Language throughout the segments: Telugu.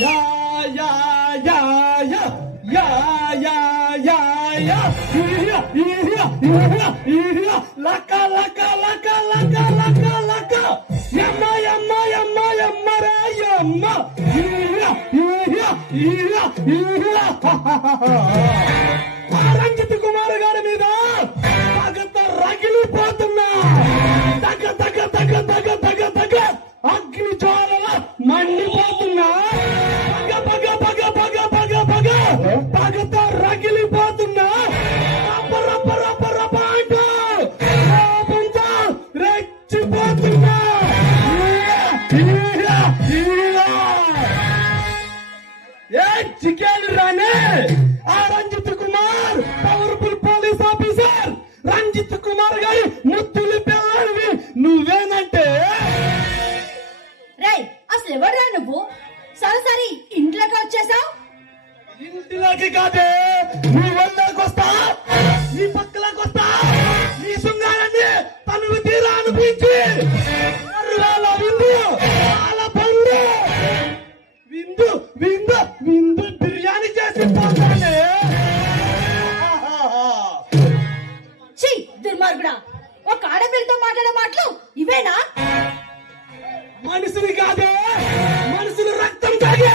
Yeah yeah yeah yeah yeah yeah yeah yeah లక లక లక లక లక లక యమ్మ యమ్మ యమ్మ యమ్మ రే యమ్మ రంజిత్ కుమార్ గారి మీద తగత రగిలిపోతున్నా తగ తగ తగ తగ తగ తగ అగ్ని జ్వాలల మండిపోతున్నా పగ పగ పగ పగ పగ పగ పగతో రగిలిపోతున్నా రప్ప రప్ప రప్ప రప్ప అంటూ కోపంతో రెచ్చిపోతున్నా ఏ చికెన్ రానే ఆ Ranjith Kumar powerful police officer Ranjith Kumar గారి ముద్దులు పిల్లడివి నువ్వేనంటే రేయ్ అసలు ఎవడ్రా నువ్వు సరసరి ఇంట్లోకి వచ్చేసావు ఇంటిలోకి కాదే నీ వల్లకి వస్తా నీ పక్కలోకి వస్తా నీ శృంగారాన్ని తనువు తీరా అనిపించి అరువాల విందు అలా పండు విందు విందు విందు బిర్యానీ చేసి పోతానే ఛీ దుర్మార్గుడా ఒక ఆడపిల్లతో మాట్లాడే మాటలు ఇవేనా మనుషుని కాదే మనుషులు రక్తం తాగే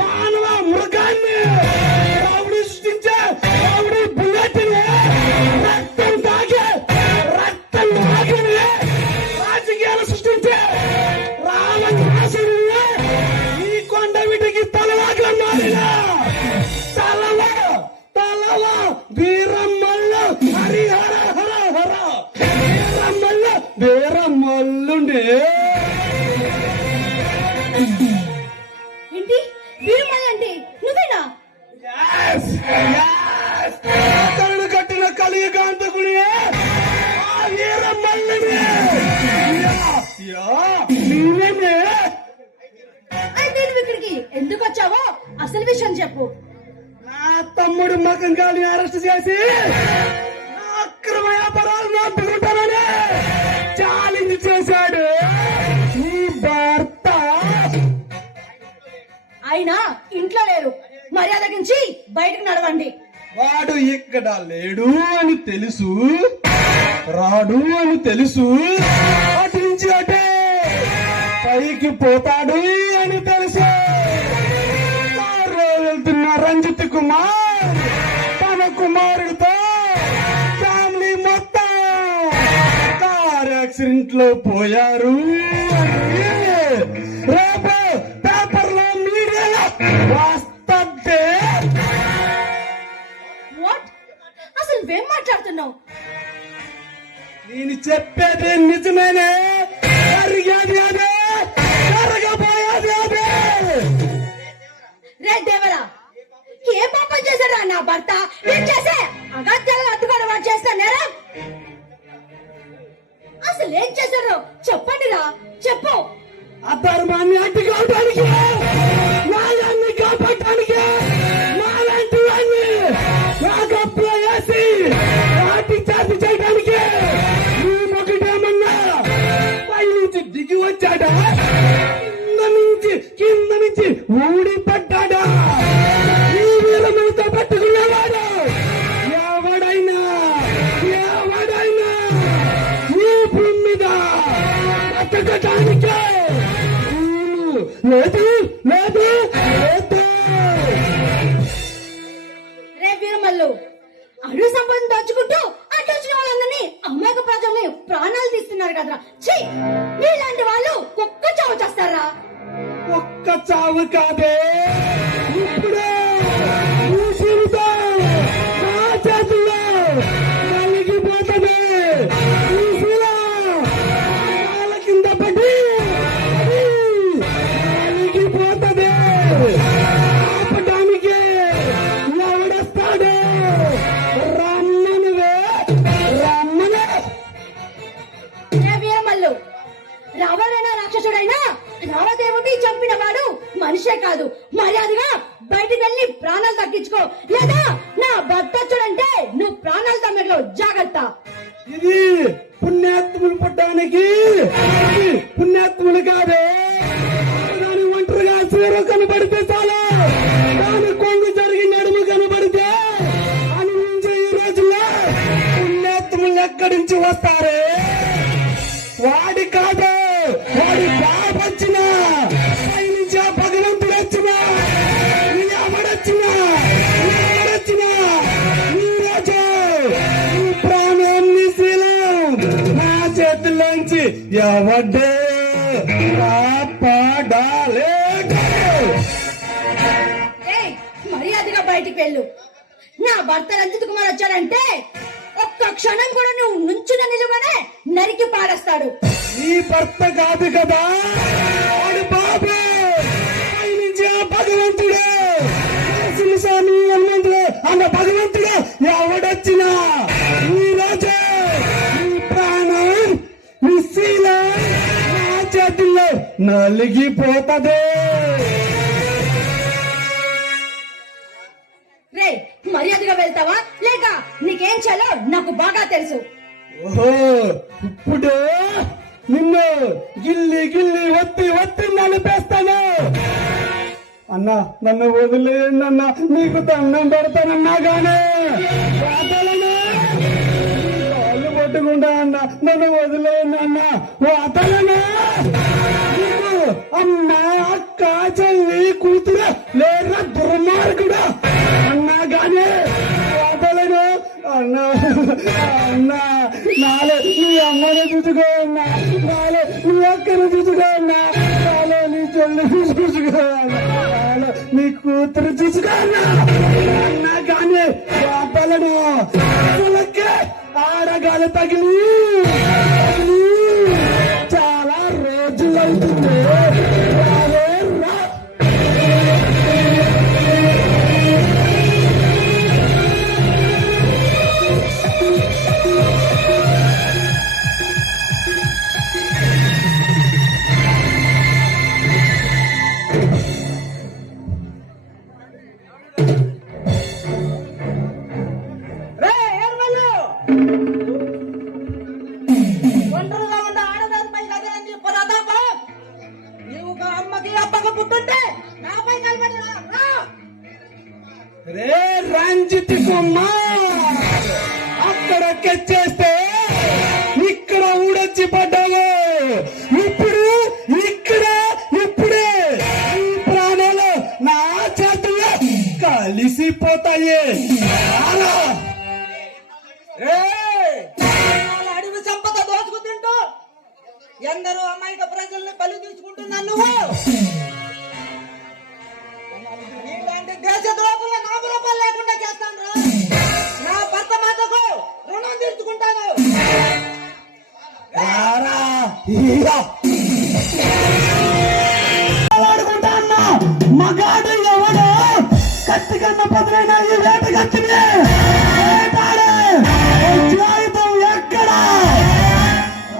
మానవ మృగాన్ని రావుడి సృష్టించే రావుడి బుల్లెట్ని రక్తం తాగే రక్తం తాగిని రాజకీయాలు సృష్టించే రావణాసుని ఈ కొండ వీటికి తలవాగా మారిన తలవ తలవ వీరమ్మల్ల హరిహర హర హర వీరమ్మల్ల వీరమ్మల్లుండే ఏంటి వీరమల్లంటే నువ్వేనా అతను కట్టిన కలియుగాంతకుని ఆ వీరమల్లిని నేనే అయితే నువ్వు ఇక్కడికి ఎందుకు వచ్చావో అసలు విషయం చెప్పు నా తమ్ముడు మకంగాలిని అరెస్ట్ చేసి నా అక్రమ వ్యాపారాలు నాటుకుంటానని ఛాలెంజ్ చేశాడు నీ భర్త అయినా ఇంట్లో లేరు మర్యాద నుంచి బయటకు నడవండి వాడు ఇక్కడ లేడు అని తెలుసు రాడు అని తెలుసు అటు నుంచి అటే పైకి పోతాడు అని తెలుసు కారులో వెళ్తున్న రంజిత్ కుమార్ తన కుమారుడితో ఫ్యామిలీ మొత్తం కార్ యాక్సిడెంట్ లో పోయారు రేపు పేపర్లో మీడియాలో వస్తే వాట్ అసలు నువ్వేం మాట్లాడుతున్నావు నేను చెప్పేది నిజమేనే జరిగేది అదే జరగబోయేది అదే రే దేవరా ఏ పాపం చేశారా నా భర్త ఏం చేసే అగత్యాలను అడ్డుకోవడం వాడు చేస్తా నేరా అసలు ఏం చేశారో చెప్పండి రా చెప్పు అధర్మాన్ని అడ్డుకోవడానికి న్యాయాన్ని కాపాడటానికి నాలాంటి వాడిని నాగప్పులో వేసి వాటి చాటి చేయడానికి ఈ మొదటేమన్నా పై నుంచి దిగి వచ్చాడా కింద నుంచి ఊడి పడ్డాడా ఈ వీరములతో పట్టుకునేవాడు ఎవడైనా ఎవడైనా ఈ భూమి మీద బతకటానికే లేదు లేదు లేదు రే వీరమల్లు అడు సంపదను దోచుకుంటూ అటు వచ్చిన వాళ్ళందరినీ అమాయక ప్రజల్ని ప్రాణాలు తీస్తున్నారు కదరా ఛీ మీలాంటి వాళ్ళు కుక్క చావు చేస్తారా ఒక్క చావు కాదే ఇప్పుడే ఊసిరితో నా చేతుల్లో నలిగిపోతుంది ఊసిలా కాళ్ళ కింద పడి నలిగిపోతుంది ఆపటానికి ఎవడొస్తాడు రమ్మనువే రమ్మనే రే వీరమల్లు రావడైనా రాక్షసుడైనా రావదేవుడి చంపిన వాడు మనిషే కాదు మర్యాదగా బయటికి వెళ్ళి ప్రాణాలు దక్కించుకో లేదా నా భర్త చూడంటే నువ్వు ప్రాణాలు తమ్మలో జాగ్రత్త ఇది పుణ్యాత్ములు పడ్డానికి పుణ్యాత్ములు కాదే ఒంటరిగా చీర కనబడితే చాలు, దాని కొంగు జరిగి నడుము కనబడితే అనిపించే ఈ రోజుల్లో పుణ్యాత్ములు ఎక్కడి నుంచి వస్తారే? వాడి కాదు, వాడి బాబొచ్చిన పైనుంచే భగవంతుడు వచ్చినా ఎవడొచ్చినా ఈ రోజు ఈ ప్రాణాన్ని శీలం నా చేతుల్లోంచి ఎవడే కాపాడాలేడు. ఏయ్, మర్యాదగా బయటికి వెళ్ళు. నా భర్త రంజిత్ కుమార్ వచ్చాడంటే ఒక్క క్షణం కూడా నువ్వు నుంచున్న నిలువనే నరికి పాడేస్తాడు. నీ భర్త కాదు కదా, వాడి బాబు పైనుంచి ఆ భగవంతుడు స్వామి హనుమంతుడు అన్న భగవంతుడు ఎవడొచ్చినా ఈ రోజు ఈ ప్రాణం ఈ శీలం నా చేతుల్లో నలిగిపోతదే. రే, మర్యాదగా వెళ్తావా లేక నీకేం చేయాలో నాకు బాగా తెలుసు. ఓహో, ఇప్పుడు నిన్ను గిల్లి గిల్లి ఒత్తి నలిపేస్తాను. అన్నా, నన్ను వదిలేయండి అన్నా, నీకు దండం పెడతానన్నా గానే వాతలను కాళ్ళు పట్టుకుంటా అన్నా, నన్ను వదిలేయండి అన్నా, వాతలను అమ్మ అక్క చెల్లి కూతురు లేదా దుర్మార్గుడు అన్నా గానే వాతలను అన్నా. అన్నా, నాలో నీ అమ్మని చూసుకో అన్నా, నాలో నీ అక్కను చూసుకో అన్నా, నాలో నీ చెల్లిని చూసుకో అన్నా, నాలో నీ కూతురు చూసుకో అన్నా. అన్నా కానీ వాతలను ఆడగాలు తగిలి చాలా రోజులవుతుంది. ఒంటరిగా ఉన్న ఆడదానిపై కదే నీ ప్రతాపం. నీవు ఒక అమ్మకి అప్పక పుట్టుంటే నాపై కలబడినా రా. రే రంజిత్ కుమార్, అక్కడ కెచ్చేస్తే ఇక్కడ ఊడొచ్చి పడ్డావు. ఇప్పుడు ఇప్పుడే ఈ ప్రాణాలు నా చేతుల్లో కలిసిపోతాయి. రారా. అడవి సంపద దోచుకు తింటూ ఎందరో అమాయక ప్రజల్ని బలి తీసుకుంటున్నాను నువ్వు. నీలాంటి దేశ ద్రోహులు నాకు రూపాయలు లేకుండా చేస్తాను రా. నా భర్త మాటకు రుణం తీర్చుకుంటాను. రారా. ఆడుకుంటా అన్నా, మగాడు ఎవడు కత్తి కన్నా పదులైన ఈ వేట కత్తిని వేటాడే జీవితం ఎక్కడ?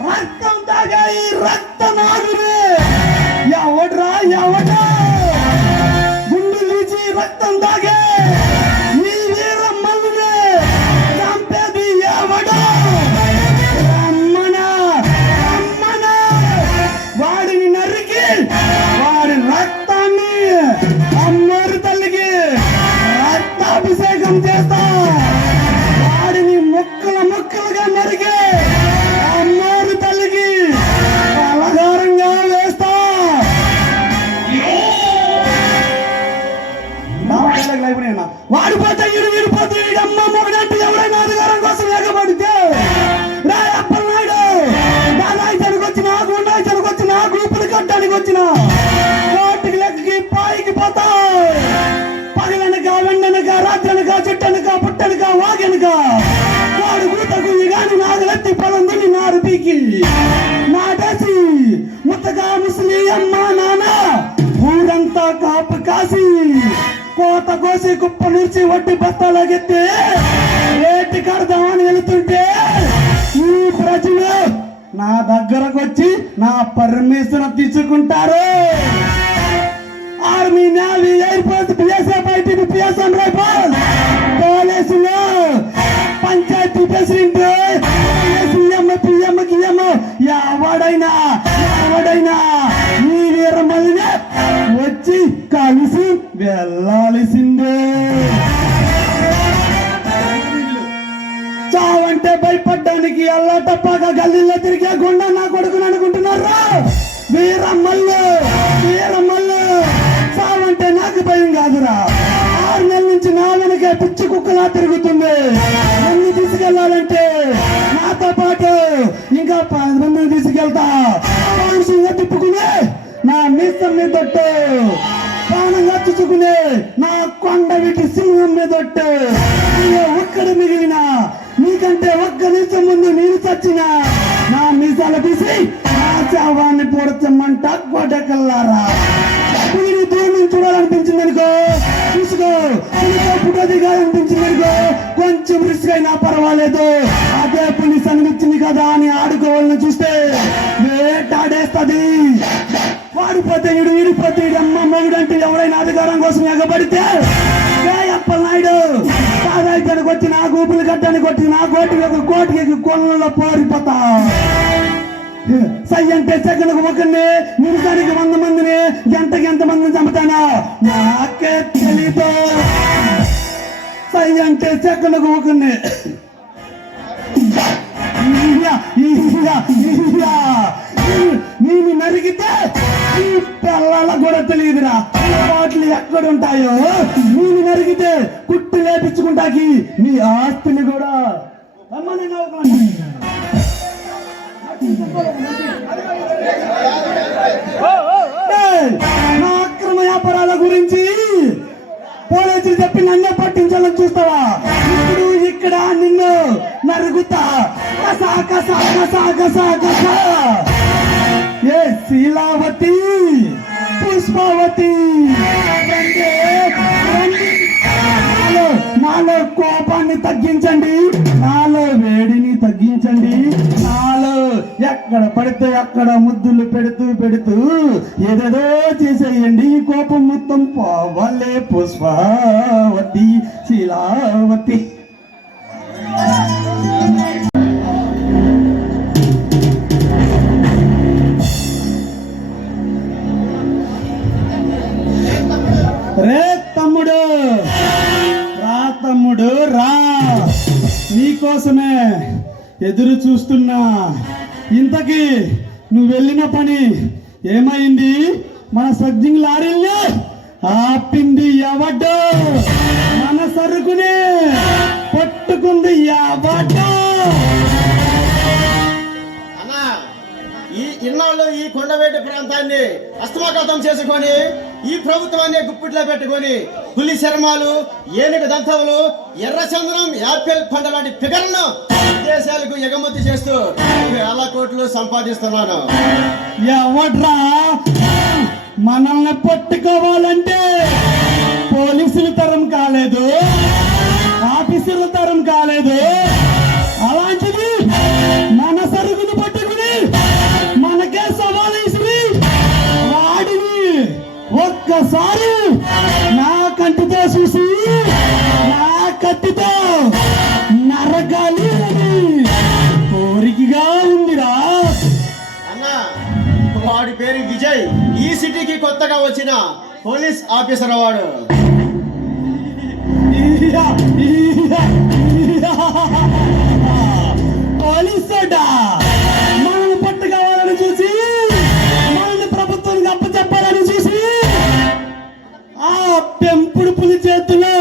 రక్తం తాగా ఈ రక్త నాగుని ఎవడ్రా ఎవడు? గుండు తీసి రక్తం తాగే ఈ వీర మల్లుని చంపేది ఎవడు? రమ్మనా వాడిని నరికి వాడి రక్తాన్ని అమ్మోరు తల్లికి రక్తాభిషేకం చేస్తా. వాడిని ముక్కలుగా నరికి అమ్మోరు తల్లికి పలహారంగా వేస్తా. వాడిపోతే వీడిపోతే వీడమ్మ మొగడంటే ఎవరైనా అధికారం కోసం ఎగబడితే రాయప్పనాయుడు దానాయితానికి వచ్చిన గుండాయితానికి వచ్చిన గ్రూపులు కట్టడానికి వచ్చిన కోటికి లెక్కకి పాయికి పోతా. పగలనక వెండనక రాత్రనక చెట్టనక పుట్టనక వాగనక వాడు కూతకు గాని నాగలెత్తి పొలం దున్ని నారు పీకి నాటేసి ముత్తగా ముసలి అమ్మ నాన్న ఊరంతా కాపు కాసి కోత కోసి కుప్ప నుంచి వడ్డీ బస్తాలకెత్తి రేటు కడదామని వెళుతుంటే ఈ ప్రజలు నా దగ్గరకు వచ్చి నా పర్మిషన్ తీసుకుంటారు. Army, navy, air force, BSF, ITB, PSM, rifle, పోలీసులు, పంచాయతీ ప్రెసిడెంట్, సీఎం, పిఎం, కిఎం ఎవడైనా ఈ వీరమల్ని వచ్చి కలిసి వెళ్ళాల్సిందే. చావంటే భయపడ్డానికి అల్లా తప్పగా గల్లీలో తిరిగే గుండా నా కొడుకుని అనుకుంటున్నారా? వీరమ్మల్లు వీరమ్మల్లు, చావంటే నాకు భయం కాదురా. 6 నెలల నుంచి నా వెనకే పిచ్చి కుక్కలా తిరుగుతుంది. నన్ను తీసుకెళ్లాలంటే నాతో పాటు ఇంకా 10 మందిని తీసుకెళ్తా. పాన్సింగా తిప్పుకునే నా మీసం మీద తొట్టు, ప్రాణంగా చుచ్చుకునే నా కొండ వీటి సింహం మీద తొట్టు. ఒక్కడ మిగిలిన నీకంటే ఒక్క నిమిషం ముందు నేను చచ్చినా నా మీసాల తీసి నా శవాన్ని పూడ్చమ్మంట గొడ్డకల్లారా. పులిని దూరం నుంచి చూడాలనిపించింది అనుకో చూసుకో, పులితో ఫోటో దిగాలనిపించింది అనుకో కొంచెం రిస్క్ అయినా పర్వాలేదు. అదే పులి సన్నిచ్చింది కదా అని ఆడుకోవాలని చూస్తే వేటాడేస్తది. వాడిపోతే ఇడు విడిపోతే అమ్మ మగుడు అంటే ఎవరైనా అధికారం కోసం ఎగబడితే అప్పలనాయుడు సాధారణకు వచ్చి నా గూపులు కట్టడానికి వచ్చి నా కోటికి కొలలో పోరిపోతా. సై అంటే సెకండ్కు ఒకరిని, నిమిషానికి 100 మందిని, గంటకి ఎంతమందిని చంపుతానా నాకే తెలీదు. సై అంటే సెకండ్కు ఒకరిని నేను నరిగితే ఈ పిల్లల కూడా తెలియదురా బాట్లు ఎక్కడుంటాయో. నేను నరిగితే కుట్టి లేపించుకుంటాకి మీ ఆస్తిని కూడా రమ్మని నా అక్రమ వ్యాపారాల గురించి పోలీసులు చెప్పి నన్నే పట్టించాలని చూస్తావా? ఇప్పుడు ఇక్కడ నిన్ను నరుగుతా. కసా కసా కసా కసా కసా. ఏ శీలావతి పుష్పావతి, నాలో కోపాన్ని తగ్గించండి, నాలో వేడిని తగ్గించండి. నాలో ఎక్కడ పడితే అక్కడ ముద్దులు పెడుతూ పెడుతూ ఏదేదో చేసేయండి. ఈ కోపం మొత్తం పోవాలే. పుష్పావతి శీలావతి. రే తమ్ముడు రా, తమ్ముడు రా, నీకోసమే ఎదురు చూస్తున్నా. ఇంతకీ నువ్వు వెళ్ళిన పని ఏమైంది? మన సజ్జింగ్ లారీల్లో ఆపింది ఎవడ్డు? మన సరుకుని పట్టుకుంది ఎవడ్డు? ఇన్నాళ్ళు ఈ కొండవేటి ప్రాంతాన్ని హస్తమగతం చేసుకొని ఈ ప్రభుత్వాన్ని గుప్పిట్లో పెట్టుకొని పులి చర్మాలు, ఏనుగు దంతములు, ఎర్రచందనం, యాపిల్ పండు లాంటి ఫిగర్లను దేశాలకు ఎగుమతి చేస్తూ వేల కోట్లు సంపాదిస్తున్నాను. ఎవడ్రా మనల్ని పట్టుకోవాలంటే పోలీసుల తరం కాలేదు, ఆఫీసుల తరం కాలేదు. అలాంటిది మన సరుకును పట్టుకుని మనకే సవాల్ వేసి వాడిని ఒక్కసారి నా కంటితో చూసి నా కత్తితో నరగాలి కోరికగా ఉందిరా. అన్నా, వాడి పేరు విజయ్. ఈ సిటీకి కొత్తగా వచ్చిన పోలీస్ ఆఫీసర్ వాడు. పోలీసుడా మనల్ని పట్టుకోవాలని చూసి, మనల్ని ప్రభుత్వానికి అప్పచెప్పాలని చూసి ఆ పెంపుడు పులి చేతిలో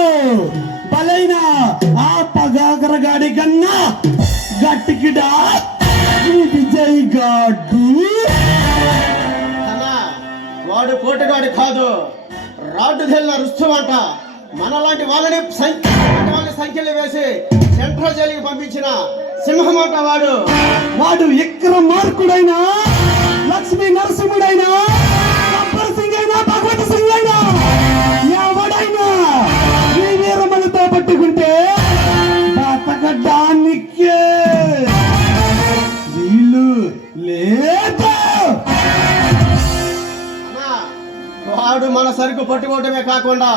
బలైన ఆ పగాకరగాడి కన్నా గట్టికిడా విజయ్ గాడు. అన్నా, వాడు పోటుగాడు కాదు, రాడ్డు తెల్ల రుస్తుమంట. మనలాంటి వాళ్ళని సంఖ్యలు వేసి సెంట్రల్ జైలుకి పంపించిన సింహమంట వాడు. వాడు విక్రమార్కుడైనా, లక్ష్మీ నరసింహుడైనా, గబ్బర్ సింగ్ అయినా, భగవత్ సింగ్ అయినా, ఎవడైనా ఈ వీరమలతో పట్టుకుంటే బతకడానికే వీలు లేదు. వాడు మన సరుకు పట్టుకోవటమే కాకుండా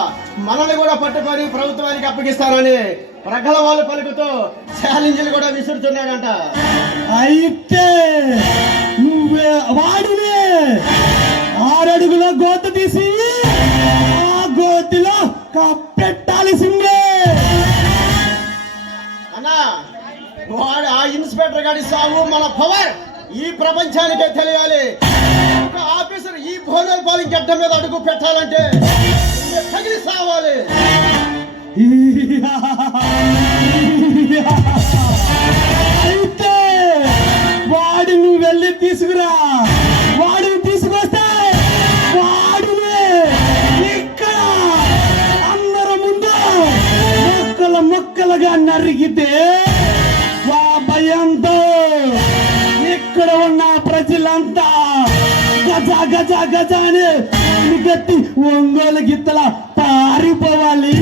మనల్ని కూడా పట్టుకొని ప్రభుత్వానికి అప్పగిస్తారని ప్రగల్భాలు పలుకుతూ ఛాలెంజ్లు కూడా విసురుతున్నాడంట. అయితే నువ్వే వాడిని 6 అడుగుల గోత తీసి ఆ గోతిలో కప్పెట్టాల్సిందే. అన్నా వాడు ఆ ఇన్స్పెక్టర్ గారి సాగు మన పవర్ ఈ ప్రపంచానికే తెలియాలి. ఒక ఆఫీసర్ ఈ భోజన పాలి గడ్డ మీద అడుగు పెట్టాలంటే తగిలి సావాలి. అయితే వాడిని వెళ్ళి తీసుకురా. వాడిని తీసుకొస్తే వాడిని ఇక్కడ అందరి ముందు ముక్కలుగా నరికితే వా భయంతో ఇక్కడ ఉన్న ప్రజలంతా గజ గజ గజ అని గట్టి ఒంగోలు గిత్తల పారిపోవాలి.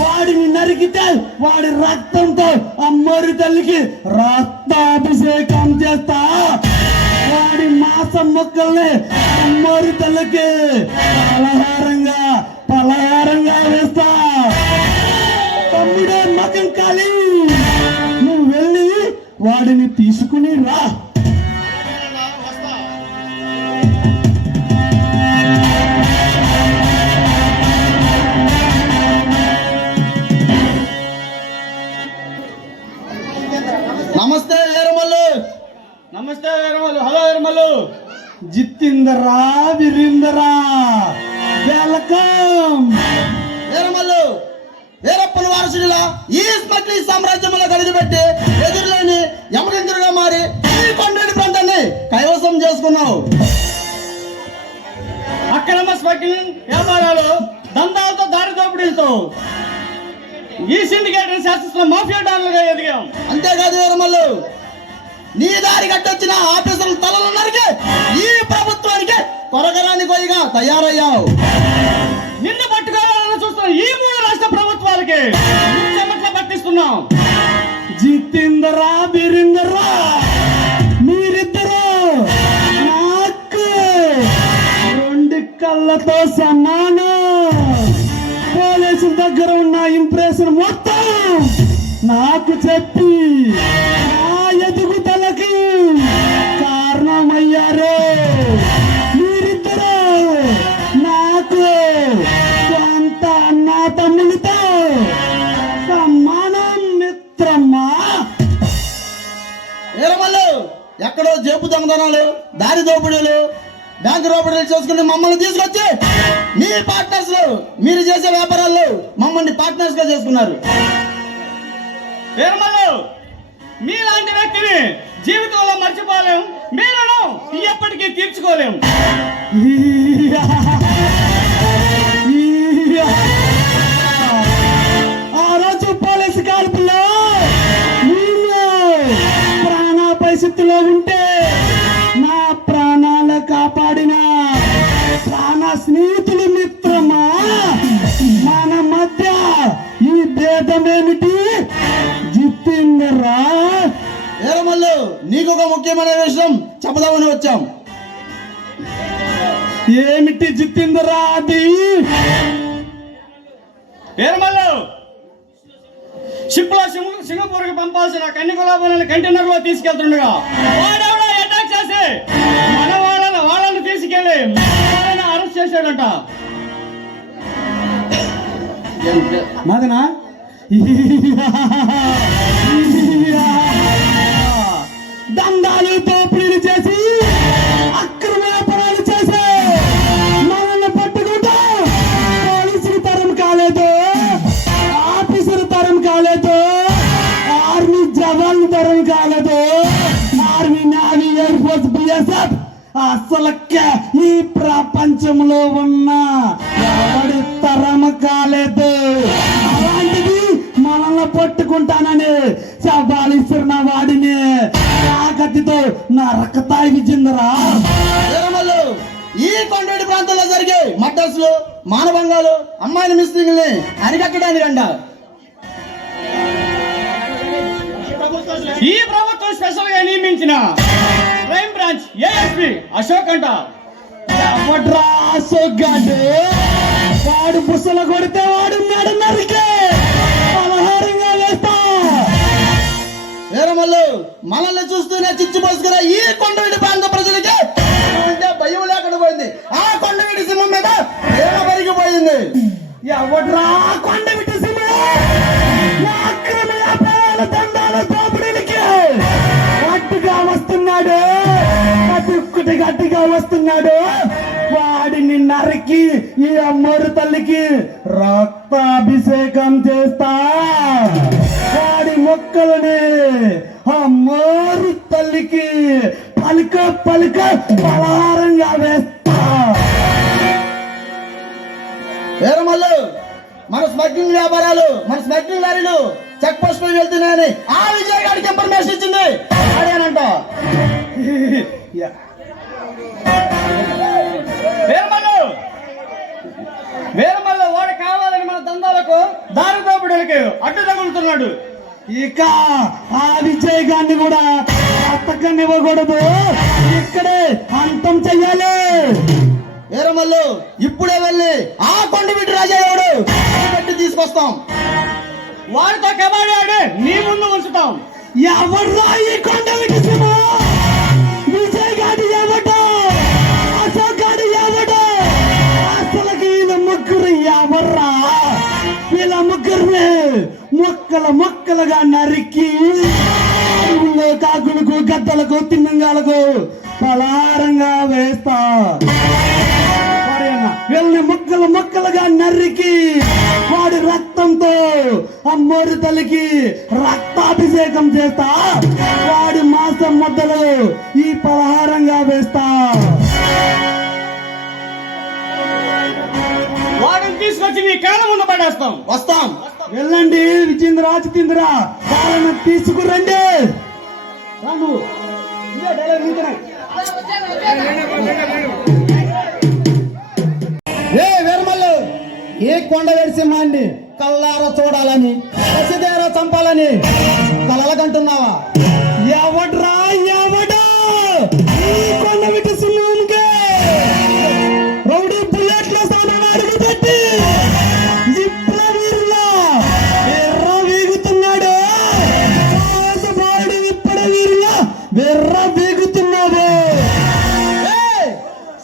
వాడిని నరికితే వాడి రక్తంతో అమ్మోరి తల్లికి రక్తాభిషేకం చేస్తా. వాడి మాసం మొక్కల్ని అమ్మోరి తల్లికి పలహారంగా వేస్తా. తమ్ముడే మగం కాలి, నువ్వు వెళ్ళి వాడిని తీసుకుని రా. నమస్తే వీరమల్లు. నమస్తే వీరమల్లు. హలో వీరమల్లు. జిత్తిందరా విరిందరా, వెల్కమ్. వీరమల్లు వీరప్పని వారసుడిలా ఈ స్మగ్లింగ్ సామ్రాజ్యంలో గడిచిపెట్టి ఎదురులేని యమనింద్రుడిగా మారి ఈ కొండటి ప్రాంతాన్ని కైవసం చేసుకున్నావు. అక్రమ స్మగ్లింగ్ వ్యాపారాలు, దందాలతో దారి దోపిడీలతో ఈ సిండికేట్ శాసిస్తున్న మాఫియా డాన్లుగా ఎదిగాం. అంతేకాదు వీరమల్లు, నీ దారి కట్టొచ్చిన ఆఫీసర్ల తలలు నరికి ఈ ప్రభుత్వానికి కొరగరాని కొయ్యగా తయారయ్యావు. నిన్ను పట్టుకోవాలని చూస్తున్న ఈ 3 రాష్ట్ర ప్రభుత్వాలకి చెమట్ల పట్టిస్తున్నాం. జిత్తిందరా విరిందరా, మీరిద్దరు నాకు 2 కళ్ళతో సమానం. పోలీసుల దగ్గర ఉన్న ఇంప్రెషన్ మొత్తం నాకు చెప్పి నా ఎదుగుదలకి కారణమయ్యారు. మీరిద్దరు నాకు సొంత అన్న తమ్ములతో సమానం మిత్రమ్మా. వీరమల్లు ఎక్కడో జేబు దొంగతనాలు, దారి దోపిడీలు, బ్యాంకు దోపిడీలు చేసుకుని మమ్మల్ని తీసుకొచ్చి మీ పార్ట్నర్స్ మీరు చేసే వ్యాపారాల్లో మమ్మల్ని పార్ట్నర్స్ గా చేసుకున్నారు. వీరమల్లు, మీలాంటి వ్యక్తిని జీవితంలో మర్చిపోలేం, మీలను ఎప్పటికీ తీర్చుకోలేం. ఆ రోజు పోలీసు కాల్పులో నేను ప్రాణాపాయ స్థితిలో ఉంటే నా ప్రాణాలు కాపాడిన ప్రాణ స్నేహితులు మిత్రమా, మన మధ్య ఈ భేదమేమిటి? జిత్తిందరా. వీరమల్లు నీకు ఒక ముఖ్యమైన విషయం చెప్పదామని వచ్చాం. ఏమిటి జిత్తిందరా అది? వీరమల్లు, షిప్ లో సింగపూర్ కి పంపాల్సిన కన్నికలాభాలను కంటైనర్ లో తీసుకెళ్తుండగా వాడెవడో అటాక్ చేసి మన వాళ్ళని తీసుకెళ్లి వాళ్ళని అరెస్ట్ చేశాడట. మదనా దందాలు దోపిడీలు చేసి అక్రమ వ్యాపారాలు చేసి మనల్ని పట్టుకుంటా పోలీసులు తరం కాలేదు, ఆఫీసర్ తరం కాలేదు, ఆర్మీ జవాన్ తరం కాలేదు, army navy air force BSF అసలకే ఈ ప్రపంచంలో ఉన్న ఎవడి తరం కాలేదు. అలాంటిది మనల్ని పట్టుకుంటానని సవాలిస్తున్న వాడిని ఆగతితో నరకతాయి విజేంద్రా. వీరమల్లు ఈ కొండటి ప్రాంతంలో జరిగే మర్డర్స్, మానభంగాలు, అమ్మాయిల మిస్సింగ్ని అరికట్టడానికంట ఈ ప్రభుత్వం స్పెషల్ గా నియమించిన క్రైమ్ బ్రాంచ్ ఏఎస్పీ అశోక్ అంట. ఎవడ్రా అశోక్ గాడు? వాడు బుసలు కొడితే వాడు మెడ నరికే పలహారంగా వేస్తా. వీరమల్లు మనల్ని చూస్తూనే చిచ్చిపోసుకున్న ఈ కొండవీడి ప్రాంత ప్రజలకి అంటే భయం లేకుండా పోయింది. ఆ కొండవీడి సింహం మీద ఎవడ్రా కొండ విట్టసిమే అక్రమ వ్యాపారాల దండాల దోపిడీలకి గట్టిగా వస్తున్నాడు, గట్టిగా వస్తున్నాడు. వాడిని నరికి ఈ అమ్మోరు తల్లికి రక్తాభిషేకం చేస్తా. వాడి మొక్కలని అమ్మోరు తల్లికి పలుక పలహారంగా వేస్తా. వేరమల్లు మన స్మగ్లింగ్ వ్యాపారాలు, మన స్మగ్లింగ్ లారీలు చెక్ పోస్ట్ పై వెళ్తున్నాయని ఆ విజయ్ గారికి ఇన్ఫర్మేషన్ ఇచ్చింది అదేనంట. వేరమల్లు వాడు కావాలని మన దందాలకు దారి దోపిడీలకి అడ్డు తగులుతున్నాడు. ఇక ఆ విజయ్ గారిని కూడా అత్తకనివ్వకూడదు, ఇక్కడే అంతం చెయ్యాలి. వేరమల్లు ఇప్పుడే వెళ్ళి ఆ కొండవీటి రాజా ఎవడు పెట్టి తీసుకొస్తాం. వాడితో కబడ్డీ ఆడి నీ ముందు ఉంచుతాం. ఎవర్రా ఈ కొండ విడిసిమో? విజయ్ గారి ఎవడో, అశోక్ గారి ఎవడో, అసలుకి వీళ్ళ ముగ్గురు ఎవర్రా? వీళ్ళ ముగ్గురిని మొక్కలుగా నరికి అడవుల్లో కాకులకు, గద్దలకు, తిమ్మింగాలకు పలారంగా వేస్తా. వీళ్ళని మొక్కలుగా నరికి వాడి రక్తంతో అమ్మోరి తల్లికి రక్తాభిషేకం చేస్తా. వాడి మాంసం ముద్దలు ఈ పలహారంగా వేస్తా. వాడిని తీసుకొచ్చి నీ కాళ్ళ ముందు పడేస్తాం. వస్తాం. వెళ్ళండి విజేంద్ర, జితేంద్ర వాళ్ళని తీసుకురండి. రాను వేరమల్లు ఏ కొండ సింహాన్ని కళ్ళారా చూడాలని, పసిదేరా చంపాలని కలలకంటున్నావా? ఎవడ్రా ఎవడా ఈ కొండ విటి సింహానికి రౌడీ బుల్లెట్ల సామాన్ అడుగు పెట్టి జిప్ల వీరులా ఎర్ర వీగుతున్నాడు. సాహసభారుడు ఇప్పుడ వీరులా ఎర్ర వీగుతున్నాడు.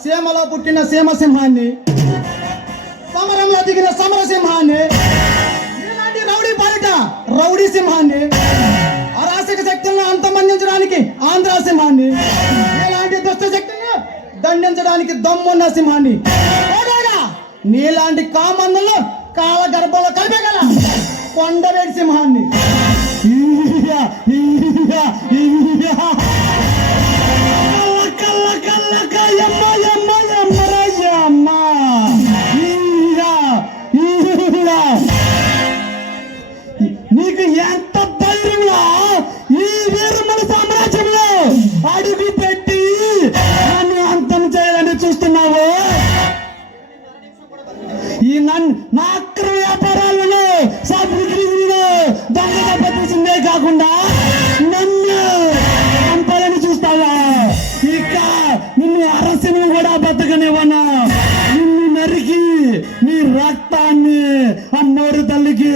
సీమలో పుట్టిన సీమసింహాన్ని, సమరంలో దిగిన సమరసింహాన్ని, ఇలాంటి రౌడీ పాలిట రౌడీ సింహాన్ని, అరాచక శక్తులను అంతమందించడానికి ఆంధ్ర సింహాన్ని, ఇలాంటి దుష్ట శక్తులను దండించడానికి దమ్మున్న సింహాన్ని, నీలాంటి కామందులు కాల గర్భంలో కలిపేగల కొండవేటి సింహాన్ని. నీకు ఎంత ధైర్యంలో ఈ వీరమల సామ్రాజ్యంలో అడుగు పెట్టి నన్ను అంతం చేయాలని చూస్తున్నావు? ఈ నా అక్రమ వ్యాపారాలను సాఫ్ట్వేర్లను దొంగగా పట్టించిందే కాకుండా నన్ను చంపాలని చూస్తావా? ఇక నిన్ను అరసిని కూడా బతకనివ్వను. నిన్ను నరికి నీ రక్తాన్ని అమ్మోరు తల్లికి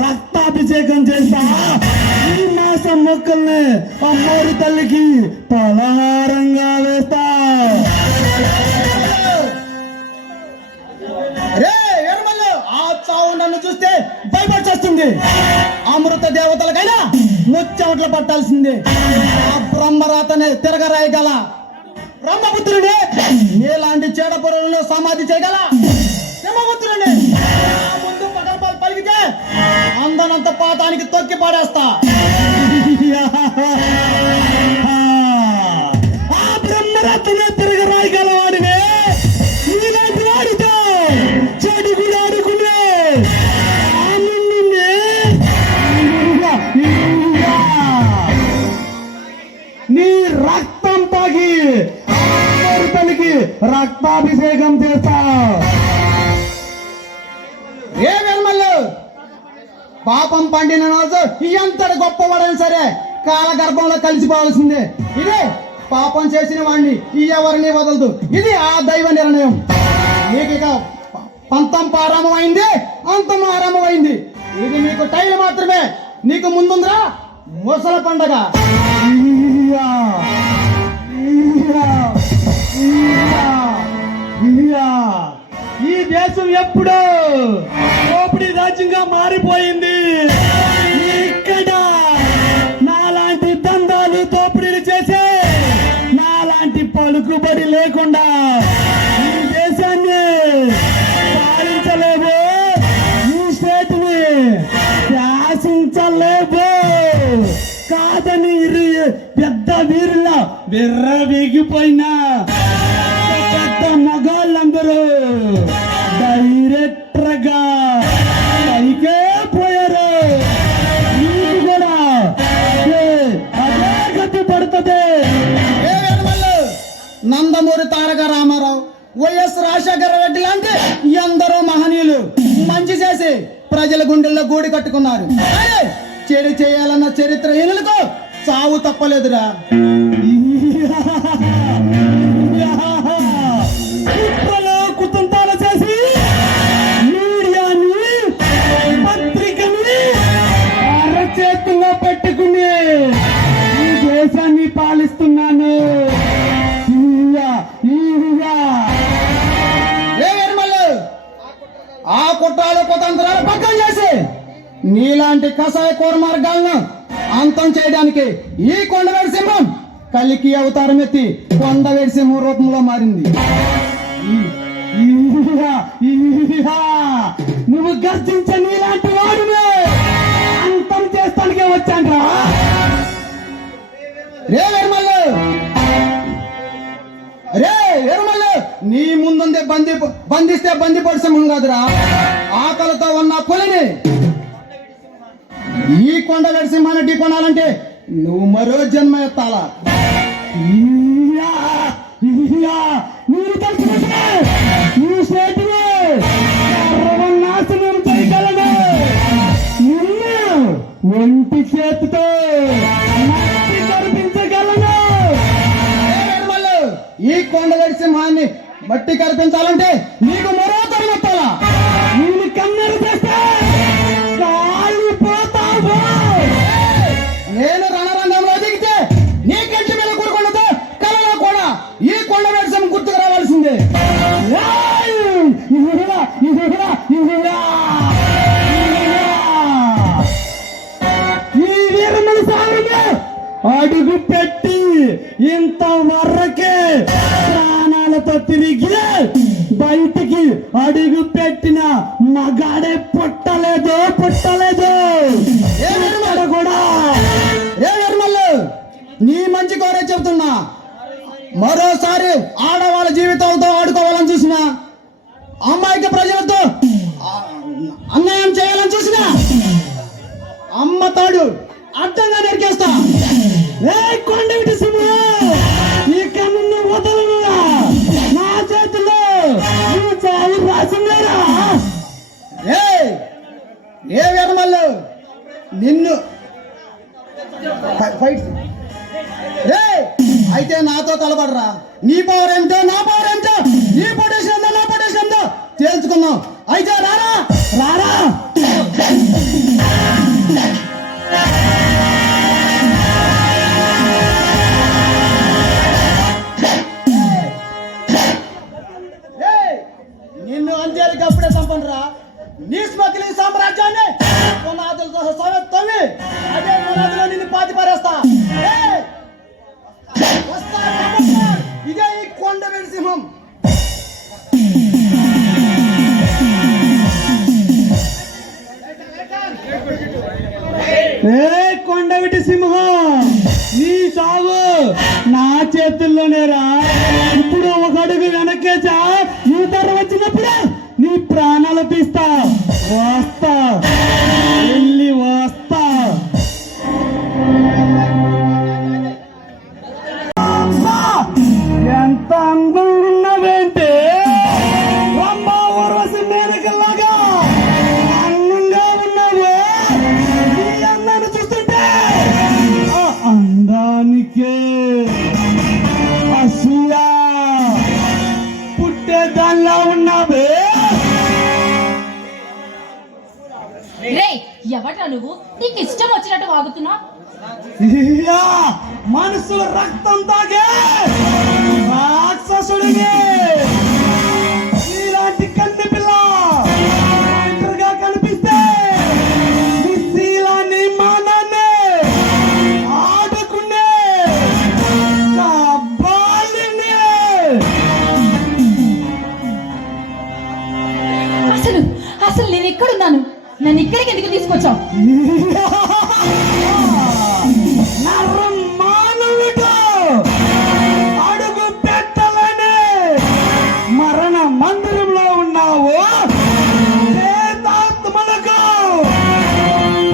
రక్తాభిషేకం చేస్తా. ఈ మాసం మొక్కల్ని అమ్మోరు తల్లికి పలహారంగా వేస్తా. ఆ చావు నన్ను చూస్తే భయపడిచేస్తుంది. అమృత దేవతలకైనా ముచ్చమట్ల పట్టాల్సిందే. ఆ బ్రహ్మరాతనే తిరగరాయగల బ్రహ్మపుత్రుడే, నీలాంటి చేడపురులను సమాధి చేయగల సింహపుత్రుడే ముందు పగలపాలు పలికితే అందనంత పాతానికి తొక్కి పాడేస్తా. ఆ బ్రహ్మరత్న తిరగరాయగల వాడివే. నీలాంటి వాడితో చెడు కూడా ఆడుకునే నీ రక్తం తాగి తల్లికి రక్తాభిషేకం చేస్తా. ఏ వెల్మల్లు పాపం పండిన రోజు ఎంతటి గొప్పవాడని సరే కాలగర్భంలో కలిసిపోవాల్సిందే. ఇదే పాపం చేసిన వాడిని ఎవరిని వదలదు. ఇది ఆ దైవ నిర్ణయం. నీకు ఇక పంతం ప్రారంభమైంది, అంతం ఆరంభమైంది. ఇది నీకు టైం మాత్రమే. నీకు ముందుందిరా ముసల పండగ. ఈ దేశం ఎప్పుడో దోపిడీ రాజ్యంగా మారిపోయింది. ఇక్కడ నాలాంటి దందాలు దోపిడీలు చేసే నాలాంటి పలుకుబడి లేకుండా ఈ దేశాన్ని పాలించలేవు, ఈ స్టేట్ని శాసించలేవు. కాదని పెద్ద వీరులా విర్రవీగిపోయినా పెద్ద మగాళ్ళందరూ డైరెక్టర్ గా పైకే పోయారు. మీకు కూడా అదే గతి పడుతుంది. నందమూరి తారక రామారావు, వైఎస్ రాజశేఖర రెడ్డి లాంటి ఎందరో మహనీయులు మంచి చేసి ప్రజల గుండెల్లో గూడి కట్టుకున్నారు. కానీ చెడు చేయాలన్న చరిత్ర ఈయనలకు చావు తప్పలేదురా. కుట్రలో కుతంత్రాలు చేసి మీడియాని పత్రికని అరచేతుల్లో పెట్టుకుని ఈ దేశాన్ని పాలిస్తున్నాను. ఆ కుట్రాలు కుతంత్రాలు పక్కన చేసి నీలాంటి కషాయ కూర మార్గాలను అంతం చేయడానికి ఈ కొండవేడి సింహం కలికి అవతారం ఎత్తి కొండవేడి సింహం రూపంలో మారింది. నువ్వు గర్జించే నీలాంటి వాడిని అంతం చేస్తానికే వచ్చాంట్రా. రే వెర్మల్లు, రే వెర్మల్లు, నీ ముందుందే బంధిస్తే బందిపోటు సింహం కాదురా, ఆకలితో ఉన్న పులిని. ఈ కొండవేడి సింహాన్ని ఢీకొనాలంటే నువ్వు మరో జన్మ ఎత్తాలా. నువ్వు తెలుసుకుంటే ఈ స్టేట్ని సర్వనాశనం చేయగలను. నిన్ను ఒంటి చేతితో మట్టి కనిపించగలను. ఈ కొండవేడి సింహాన్ని మట్టి కనిపించాలంటే నీకు మరో తరం ఎత్తాలా. నేను కన్నెరు చేస్తే కాలిపోతావు. నేను రణరంగంలో దిగితే నీ కంటి మీద కూరుకొండతో కలలో కూడా ఈ కొండవేడి సింహం గుర్తుకు రావాల్సిందే. ఈ వీరమల సాగుగా అడుగు పెట్టి ఇంతవరకే ప్రాణాలతో తిరిగి బయటికి అడుగు పెట్టిన మగాడే పుట్టలేదు. కూడా ఏ నిర్మల్లు, నీ మంచి కోరే చెబుతున్నా, మరోసారి ఆడవాళ్ళ జీవితాలతో ఆడుకోవాలని చూసినా, అమ్మాయికి ప్రజలతో అన్యాయం చేయాలని చూసినా అమ్మ తాడు అడ్డంగా నరికేస్తా. కొండవిటి సింహం, ఈ కన్ను వదలనుగా నా చేతిలో నువ్వు చావు రాసిందేరా. ఏ నిర్మల్లు, నిన్ను అయితే నాతో తలపడరా. నీ పవర్ ఏమిటో నా పవర్ ఏమిటో, నీ పొటేషన్ ఏందో నా పొటేషన్ ఏందో తేల్చుకున్నాం. అయితే రారా. నిన్ను అంజలికి అప్పుడే చంపండిరా. నీ స్మగ్లింగ్ సామ్రాజ్యాన్ని పునాదులతో సవెత్ తవ్వి అదే పునాదిలో నిన్ను పాతి పారేస్తా. ఇదే ఈ కొండవేడి సింహం. కొండవిటి సింహం, నీ చావు నా చేతుల్లోనేరా. ఇప్పుడు ఒక అడుగు వెనక్కేచా ఈ తర వచ్చినప్పుడు నీ ప్రాణాలు తీస్తా. వస్తా, వెళ్ళి వస్తా. ఎంత అందంగా ఉన్నవేంటి రంభా ఊర్వశి మేనకల్లాగా అందంగా ఉన్నావు. ఈ అందాన్ని చూస్తుంటే ఆ అందానికే అసూయ పుట్టేదానిలా ఉన్నావే. రే ఎవట్రా నువ్వు? నీకు ఇష్టం వచ్చినట్టు వాగుతున్నా? మనసులో రక్తం తాగే రాక్షసుడిని ఇలాంటి కన్ను అసలు నేను ఎక్కడున్నాను? నన్ను ఇక్కడికి ఎందుకు తీసుకొచ్చావు? మానవుడు అడుగు పెట్టలేని మరణ మందిరంలో ఉన్నావు. ప్రేతాత్మలకు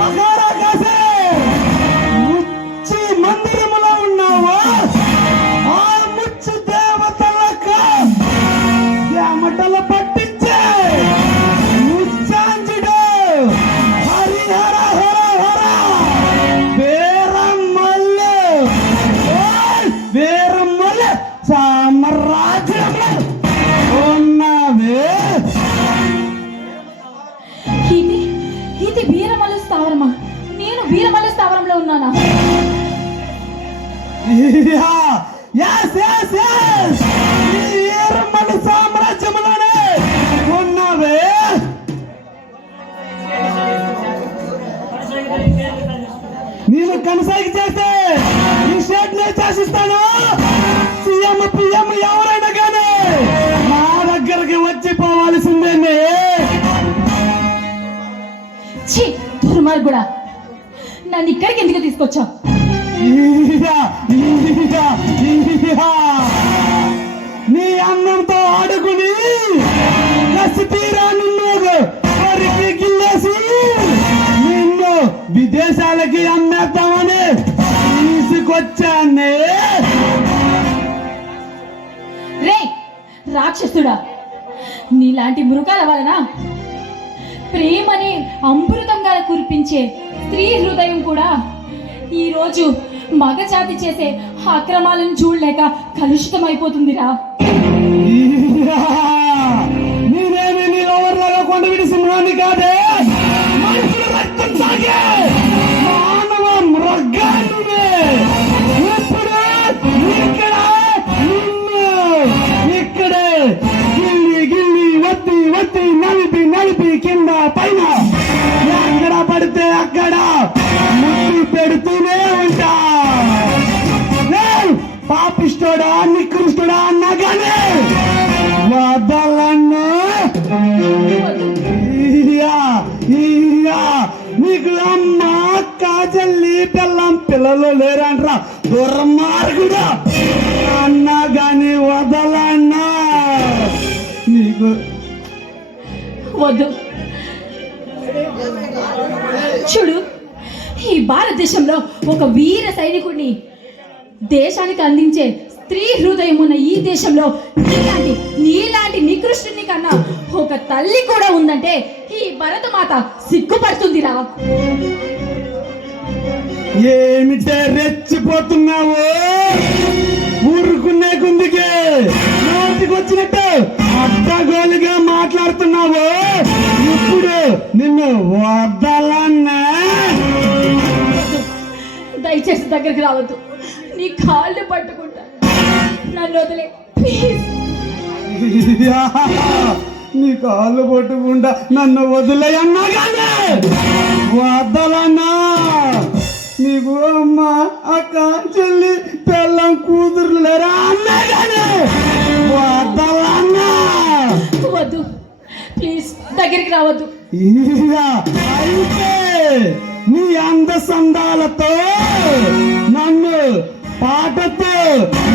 పగారా కాసే ముచ్చి మందిరములో ఉన్నావు. ఆ ముచ్చు దేవతలకు చెమటలు పట్టించే ముచ్చాంజుడు హరిహర హర హర వీరమల్లు వీరమల్లు సామ్రాజ్యంలో ఉన్నవే. ఇది వీరమల్లు స్థావరమా? నేను వీరమల్లు స్థావరంలో ఉన్నానా? వీరమల్లు సామ్రాజ్యంలోనే ఉన్నవే. నేను కొనసాగి చేస్తే ఈ షేట్ నే శాసిస్తాను. సీఎం పిఎం ఎవరైనా కానీ నా దగ్గరికి వచ్చి పోవాల్సిందేనే. ఛీ, దుర్మార్గుడా, నన్ను ఇక్కడికి ఎందుకు తీసుకొచ్చావు? నీ అన్నంతో ఆడుకుని కసి తీరా నిన్ను వరికి గిల్లేసి నిన్ను విదేశాలకి అమ్మేద్దామని తీసుకొచ్చానే. రే రాక్షసుడా, నీలాంటి మృగాల వలన ప్రేమని అమృతంగా కురిపించే స్త్రీ హృదయం కూడా ఈరోజు మగజాతి చేసే అక్రమాలను చూడలేక కలుషితమైపోతుందిరా. నేనేమి నీ ఓవర్లాగా కొండవిడి సింహాన్ని కాదే. మనుషుల రక్తం తాగే మానవ మృగాన్ని. ఇప్పుడు ఇక్కడ నిన్ను ఇక్కడే గిల్లి గిల్లి వత్తి వత్తి నలిపి నలిపి కింద పైన ఎక్కడ పడితే అక్కడ ముట్టి పెడుతూనే ఉంటా. పాపిష్టోడా నికృష్టుడా అన్నా కానీ వదలను. నీకు అమ్మ కాజల్లి పిల్లం పిల్లలు లేరంట్రా దుర్మార్గుడా అన్నా గాని వదలన్నా. నీకు వద్దు. చూడు, ఈ భారతదేశంలో ఒక వీర సైనికుడిని దేశానికి అందించే స్త్రీ హృదయం ఉన్న ఈ దేశంలో నీలాంటి నికృష్టుని కన్నా ఒక తల్లి కూడా ఉందంటే ఈ భరతమాత సిగ్గుపడుతుందిరా. ఏమిటే రెచ్చిపోతున్నావు? ఊరుకునే గుందుకే నోటికి వచ్చినట్టు అడ్డగోలుగా మాట్లాడుతున్నావు. ఇప్పుడు నిన్ను వదలన్నా. దయచేసి దగ్గరికి రావద్దు. నీ కాళ్ళు పట్టుకుంటా, నన్ను వదిలే ప్లీజ్. నీ కాళ్ళు పట్టుకుంటా నన్ను వదిలేయన్నా కానీ వదలన్నా. నీకు అమ్మ అక్క చెల్లి పిల్లం కూతురు లేరా అన్నా కానీ వదలన్నా. వద్దు ప్లీజ్, దగ్గరికి రావద్దు. అయితే నీ అంద సందాలతో నన్ను పాటతో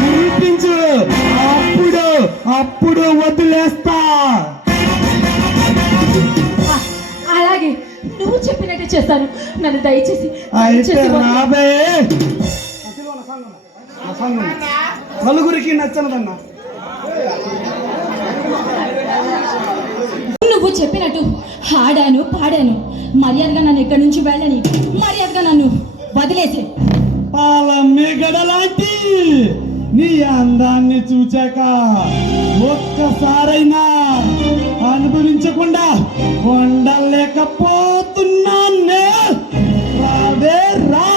నిరూపించు, అప్పుడు అప్పుడు వదిలేస్తా. అలాగే, నువ్వు చెప్పినట్టే చేస్తాను. నన్ను దయచేసి అయితే దయచేసి వదిలేయ్. రాబే. నలుగురికి నచ్చనదన్నా. నువ్వు చెప్పినట్టు ఆడాను పాడాను. మర్యాదగా నన్ను ఎక్కడి నుంచి వెళ్ళని, మర్యాదగా నన్ను వదిలేసే. పాల మేగడలాంటి నీ అందాన్ని చూచాక ఒక్కసారైనా అనుభవించకుండా ఉండలేకపోతున్నానే. రావే రా.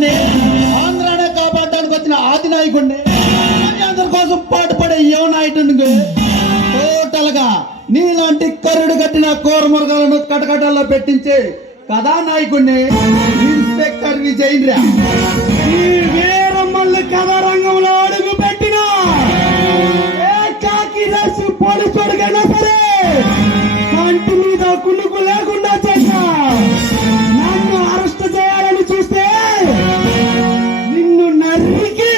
రాష్ట్రాన్ని ఆంధ్రానే కాపాడడానికి వచ్చిన ఆది నాయకుడిని అందరి కోసం పాటుపడే యువ నాయకుడిని టోటల్ గా నీలాంటి కరుడు కట్టిన కోరమురగాలను కటకటాల్లో పెట్టించే కథానాయకుడిని ఇన్స్పెక్టర్ విజయేంద్ర. ఈ వీరమ్మల్ని కథ రంగంలో అడుగు పెట్టిన కాకి రాసి పోలీసుడికైనా సరే కంటి మీద కునుకు లేకుండా చేసా నన్ను అరెస్ట్ చేయాలని చూస్తే నిన్ను నరికి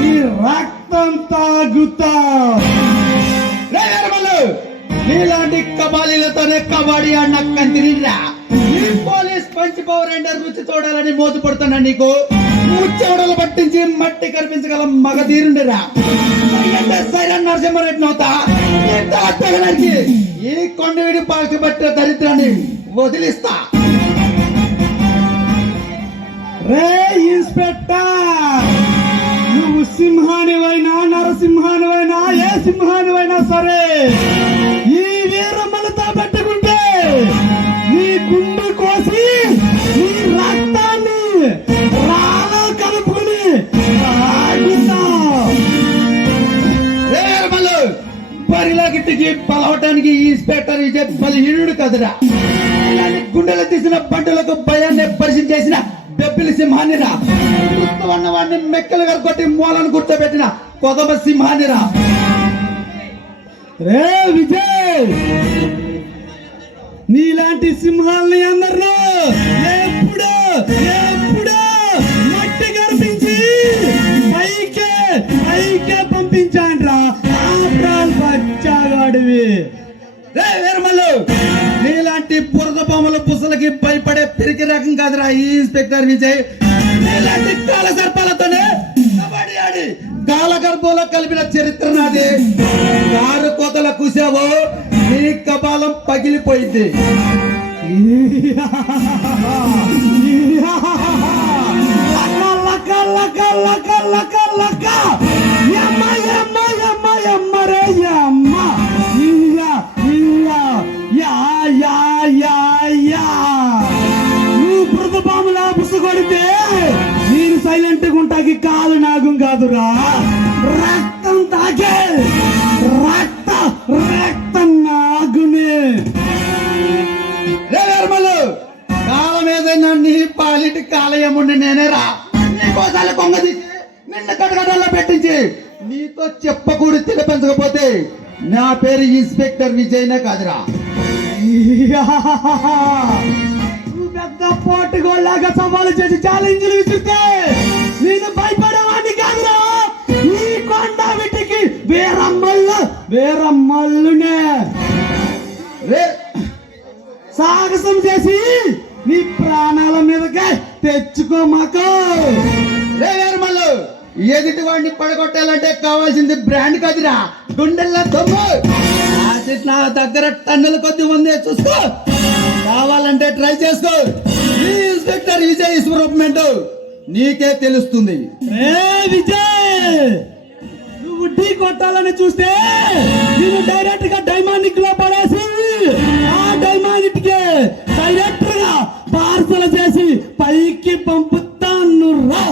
నీ రక్తం తాగుతా. నీలాంటి కబాలీలతోనే కబడ్డీ ఆడిన కంటినిరా. ఈ పోలీస్ పంచి పవర్ రేండర్ రుచి చూడాలని మోజు పడుతున్నా నీకు ముచ్చెవడలు పట్టించి మట్టి కనిపించగల మగధీరుండిరా. సైరన్ నరసింహారెడ్డి నోతా ఈ కొండవీడి పాల్చి పట్టిన దరిద్రాన్ని వదిలిస్తా. రే ఇన్స్పెక్టర్, నువ్వు సింహానివైనా నరసింహానివైనా ఏ సింహానివైనా సరే ఈ వీరమ్మలతో పెట్టుకుంటే నీ గుండె కోసి నీ రక్తాన్ని రాలో కలుపుకుని బరిలా గిట్టికి పలవటానికి ఈ ఇన్స్పెక్టర్ విజయ్ బలిహీనుడు కదరా. ఇలాంటి గుండెలు తీసిన బంటులకు భయాన్ని పరిచయం చేసిన బెబ్బిలి సింహానిరా. వాడిని మెక్కలు కొట్టి మూలను గుర్తపెట్టిన కొదమ సింహానిరా. రే విజయ్, నీలాంటి సింహాలని అందరూ ఎప్పుడో మట్టి గర్పించి పైకే పంపించాంట్రా. బచ్చాగాడివి రే వీరమల్లు, నీలాంటి బురద బొమ్మల పుసలకి భయపడే పిరికి రకం కాదురా ఈ ఇన్స్పెక్టర్ విజయ్. నీలాంటి కాల సర్పాలతోనే కబడ్డీ ఆడి కాల గర్భంలో కలిపిన చరిత్ర నాది. కారు కోతల కూసావో నీ కపాలం పగిలిపోయింది. నువ్వు బృతపాములా పుసుకొడితే నేను సైలెంట్ గా ఉంటాకి కాదు నాగం కాదురా. రక్తం తాగే రక్తం నాగునే. కాలం ఏదైనా నీ పాలిటి కాలయముండి నేనేరా. నీకోసారి కొంగ తీసి నిన్న కటకటాల్లో పెట్టించి నీతో చెప్పకూడి తినిపించకపోతే నా పేరు ఇన్స్పెక్టర్ విజయ్నే కాదురా. నువ్వు పెద్ద పోటుగోళ్ళగా సవాలు చేసి ఛాలెంజ్లు విసిరితే నేను భయపడేవాడిని కాదురా. ఈ కొండ వీటికి వీరమ్మల్లునే సాహసం చేసి నీ ప్రాణాల మీదకే తెచ్చుకోమాకు. ఎదుటి వాడిని పడగొట్టాలంటే కావాల్సింది బ్రాండ్ కదిరా, గుండెల్లో దమ్ము. నా దగ్గర టన్నుల కొద్ది ఉంది, చూసుకో. కావాలంటే ట్రై చేసుకో. ఈ ఇన్స్పెక్టర్ విజయ్ స్వరూపమేంటో నీకే తెలుస్తుంది. విజయ్, నువ్వు ఢీ కొట్టాలని చూస్తే నేను డైరెక్ట్ గా డైమానిక్ లో పడేసి ఆ డైమానిక్ కి డైరెక్ట్ గా పార్సల్ చేసి పైకి పంపుతాను రా.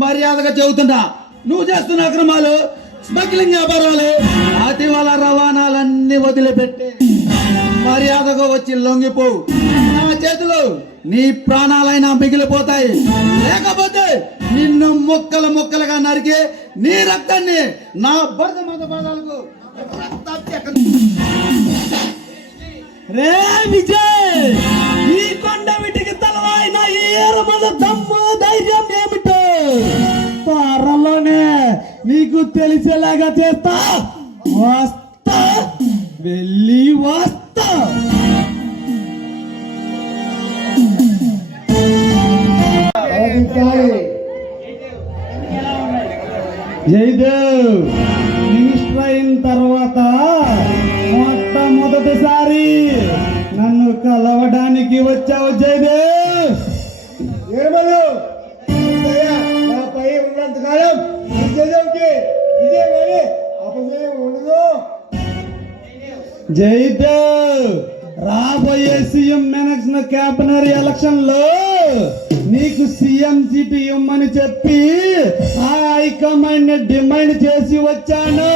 మర్యాదగా చెబుతున్నా, నువ్వు చేస్తున్న అక్రమాలు, స్మగ్లింగ్ వ్యాపారాలు, అతివల రవాణాలన్నీ వదిలిపెట్టి మర్యాదగా వచ్చి లొంగిపో. నా చేతిలో నీ ప్రాణాలైనా మిగిలిపోతాయి, లేకపోతే నిన్ను ముక్కలుగా నరికి నీ రక్తాన్ని నా భరత మత పాదాలకు రే విజయ్, ఈ కొండ వీటికి తలవాయిన ఈ ఏరమల దమ్ము ధైర్యం ఏమిటో త్వరలోనే నీకు తెలిసేలాగా చేస్తా. వస్తా, వెళ్ళి వస్తా. జయదేవ్, మినిస్టర్ అయిన తర్వాత మొట్టమొదటిసారి నన్ను కలవడానికి వచ్చావు జయదేవ్. నాపై ఉన్నంతకాలం జయదేవ్కి ఇదే కానీ అపజయం ఉండదు. జయదేవ్, రాబోయే సీఎం ఎలక్షన్ క్యాబినరీ ఎలక్షన్ లో సీఎం సీటు ఇమ్మని చెప్పి ఆ హైకమాండ్ డిమాండ్ చేసి వచ్చాను.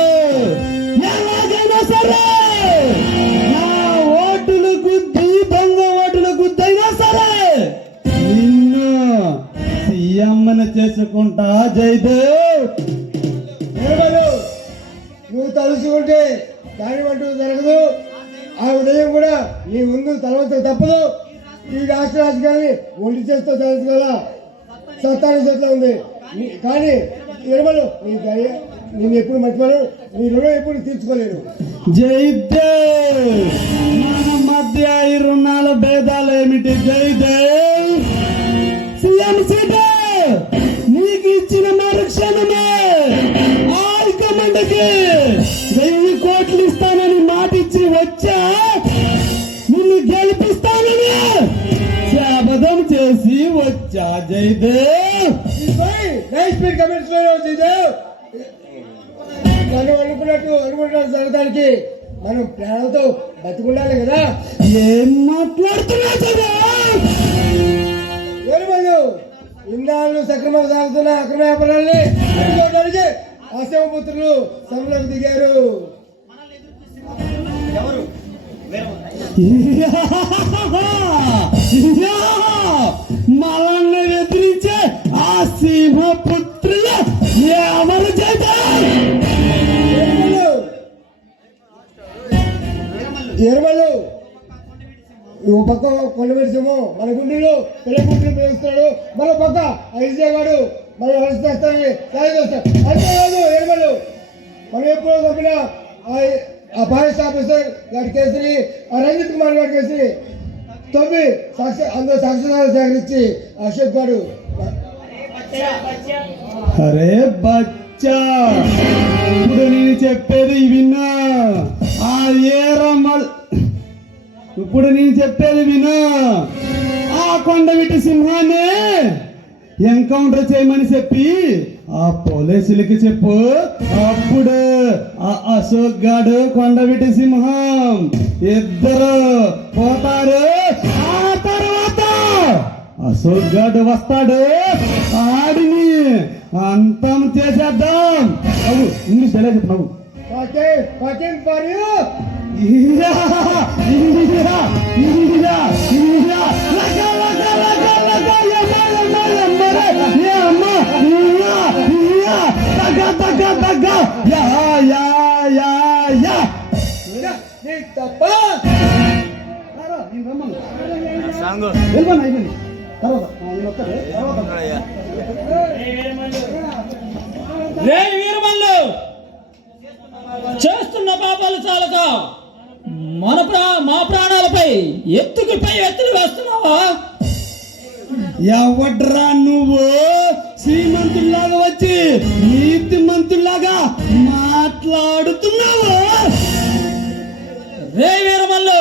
ఎలాగైనా సరే నా ఓటులు గుద్ది దొంగ ఓటులు గుద్దైనా సరే నిన్ను సీఎం అని చేసుకుంటా జయదేవ్. నువ్వు తలుచుకుంటే దాని అంటూ జరగదు. ఆ ఉదయం కూడా నీ ముందు తలవంత తప్పదు. ఈ రాష్ట్ర రాజకీయాన్ని ఒంటి చేస్తూ తెలుసుకోవాల సత్తాని చేతిలో ఉంది. కానీ నిర్మలు నీ దయ నేను ఎప్పుడు మర్చిపోను, నీ రుణం ఎప్పుడు తీర్చుకోలేను. జయదేవ్, మన మధ్య ఈ రుణాల భేదాలు ఏమిటి జయదేవ్? సీఎం సీటు నీకు ఇచ్చిన మరుక్షణమే హైకమాండ్కి 1000 కోట్లు ఇస్తానని మాట ఇచ్చి వచ్చా. నిన్ను గెలిపిస్తానని శపథం చేసి వచ్చా జయదేవ్. మనం అనుకున్నట్టు జరగడానికి మనం ప్రాణంతో బతుకుండాలి కదా. ఏం మాట్లాడుతున్నా జయదేవ్? ఇన్నాళ్ళు సక్రమంగా సాగుతున్న అక్రమ వ్యాపారాన్ని అడ్డుకోవడానికి అసమపుత్రులు సభలోకి దిగారు. మనల్ని ఎదిరించే ఆ సింహపుత్రులు ఎవరు చేద్దాం? ఎరుమలు ఓ పక్క కొండవీటి సింహం మన గుండెలు పిల్లగుండెలు పేరుస్తాడు, మన పక్క ఐజేవాడు మన వలసస్తాన్ని సాగిస్తాడు. అంతేకాదు ఎరుమలు మనం ఎప్పుడో పంపిన ఆ ఫారెస్ట్ ఆఫీసర్ గారి కేసుని, ఆ రంజిత్ కుమార్ గారి కేసుని తొమ్మి అందరూ సాక్ష్యాలు సేకరించి అశోక్ గారు. అరే బచ్చా, ఇప్పుడు నేను చెప్పేది విన్నా. ఆ ఏరమల్ ఇప్పుడు నేను చెప్పేది వినా. ఆ కొండవీటి సింహాన్ని ఎన్కౌంటర్ చేయమని చెప్పి ఆ పోలీసులకి చెప్పు. అప్పుడు ఆ అశోక్ గాడు కొండవీటి సింహం ఇద్దరు పోతారు. ఆ తర్వాత అశోక్ గాడు వస్తాడు, ఆడిని అంతం చేసేద్దాం. అవు ఇంగ్లీష్ ఎలా చెప్పినావు? రే వీరమల్లు, చేస్తున్న పాపాలు చాలక మా ప్రాణాలపై ఎత్తులు వేస్తున్నావా? ఎవడ్రా నువ్వు శ్రీమంతుల్లాగా వచ్చి నీతి మంతుల్లాగా మాట్లాడుతున్నావు? రే వీరమల్లు,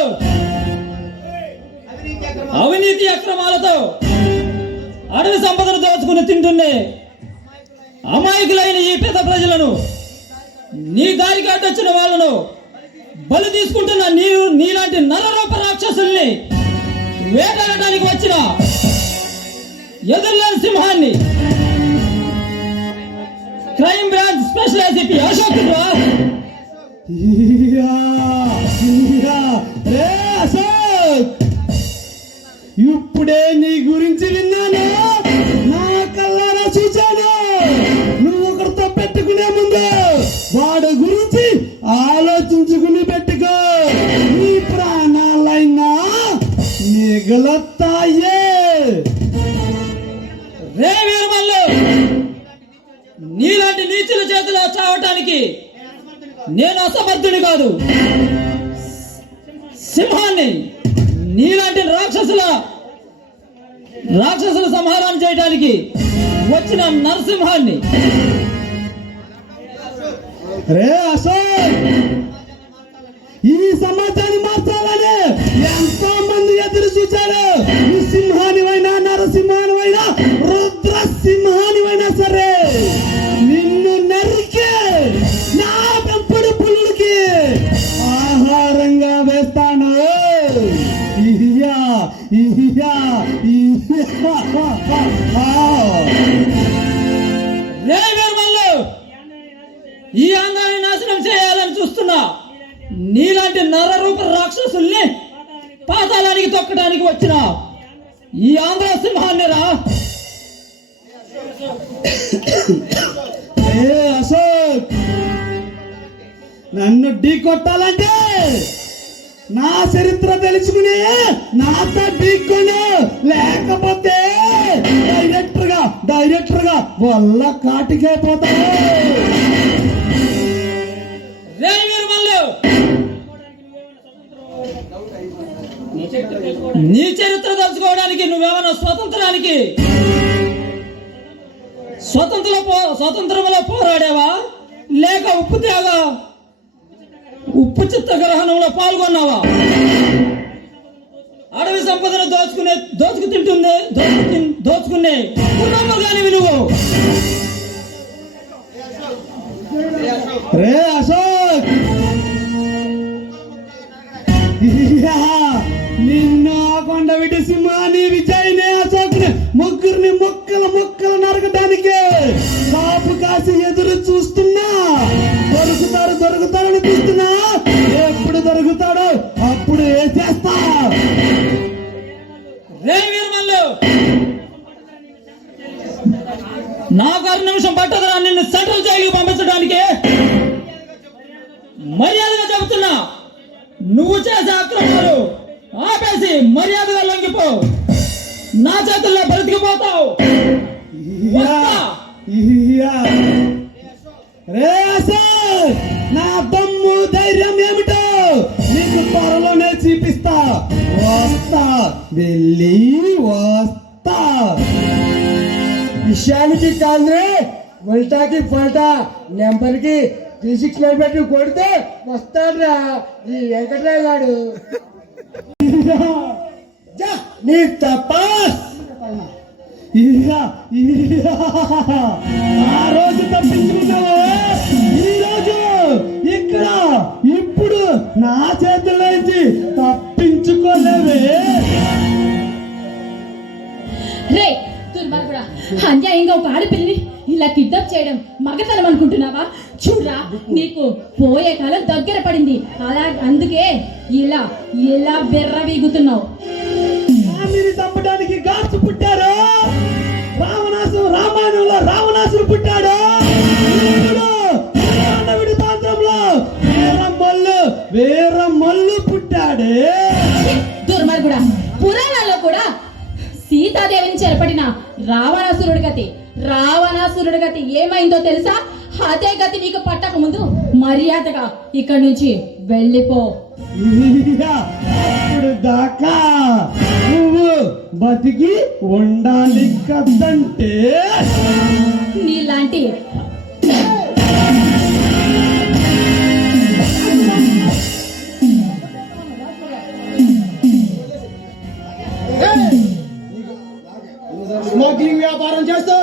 అవినీతి అక్రమాలతో అడవి సంపదను దోచుకుని తింటున్నే అమాయకులైన ఈ పేద ప్రజలను, నీ దారికి అడ్డొచ్చిన వాళ్ళను బలి తీసుకుంటున్న నీలాంటి నరరూప రాక్షసుల్ని వేటాడటానికి వచ్చిన ఎదురులేని సింహాన్ని crime branch special ACP Ashok. ఇప్పుడే నీ గురించి విన్నాను, నా కళ్ళారా చూశాను. నువ్వు ఒకరితో పెట్టుకునే ముందు వాడు గురించి ఆలోచించుకుని పెట్టుకో. నీ ప్రాణాలైనా మిగులుతాయే. రే వీరమల్లు, నీలాంటి నీచుల చేతిలో చావటానికి నేను అసమర్థుని కాదు. సింహాన్ని, నీలాంటి రాక్షసుల సంహారం చేయడానికి వచ్చిన నరసింహాన్ని. రే అశోక్, ఈ సమాజాన్ని మార్చాలని ఎంతో మంది ఎదురు చూశారు. ఈ సింహానివైనా నరసింహానివైనా రుద్రసింహానివైనా సరే నిన్ను నరికి నా పెంపుడు పుల్లుకి ఆహారంగా వేస్తాను. ఇయ్యా ఇయ్యా ఇయ్యా ఏ అశోక్, నన్ను ఢీ కొట్టాలంటే నా చరిత్ర తెలుసుకుని నాతో ఢీకొను, లేకపోతే డైరెక్టర్ గా వల్ల కాటికైపోతావు. రే వీరమల్లు, నీ చరిత్ర తెలుసుకోవడానికి నువ్వేమన్నా స్వతంత్రంలో పోరాడావా, లేక ఉప్పు చిత్తగ్రహణంలో పాల్గొన్నావా? అడవి సంపదను దోచుకునే కుటుంబగానివి నువ్వు. రే అశోక్, నిన్న కొండవిటి సింహాన్ని విజయ్ని అశోక్ని ముగ్గురిని ముక్కలు నరకడానికి కాపు కాసి ఎదురు చూస్తున్నా. దొరుకుతారని చూస్తున్నా. ఎప్పుడు దొరుకుతాడో అప్పుడు వేసేస్తా. రే వీరమల్లు, నాకు 6 నిమిషం పట్టదురా నిన్ను సెంట్రల్ జైలుకి పంపించడానికి. మర్యాదగా చెబుతున్నా, నువ్వు చేసే అక్రమాలు ఆపేసి మర్యాదగా లొంగిపో. నా చేతుల్లో బ్రతికిపోతావు. రే అశోక్, నా దమ్ము ధైర్యం ఏమిటో నీకు త్వరలోనే చూపిస్తా. వస్తా విషయానికి కాంద్రే ఉల్టాకి పల్టా నెంబర్కి 36 పెట్టి కొడితే వస్తాడ్రా ఈ వెంకటరావు గారు. నీ తప్ప ఆ రోజు తప్పించుకున్నావు, ఈ రోజు ఇక్కడ ఇప్పుడు నా చేతుల్లోంచి తప్పించుకోలేవే. రే దుర్మార్గుడా, అన్యాయంగా ఒక ఆడపిల్లని ఇలా కిడ్నాప్ చేయడం మగతనం అనుకుంటున్నావా? చూడరా, నీకు పోయే కాలం దగ్గర పడింది. అందుకే ఇలా బెర్రవీగుతున్నావు. మీరు చంపడానికి గాడ్స్ పుట్టారు. రామాయణంలో రావణాసుడు పుట్టాడు. ప్రాంతంలో వీరమల్లు పుట్టాడే. దుర్మార్గుడా, పురాణాల్లో కూడా సీతాదేవిని చెరపడిన రావణాసురుడి గతి ఏమైందో తెలుసా? అదే గతి నీకు పట్టక ముందు మర్యాదగా ఇక్కడి నుంచి వెళ్ళిపో. అప్పుడు దాకా నువ్వు బతికి ఉండాలి కదంటే నీలాంటి స్మోకింగ్ వ్యాపారం చేస్తూ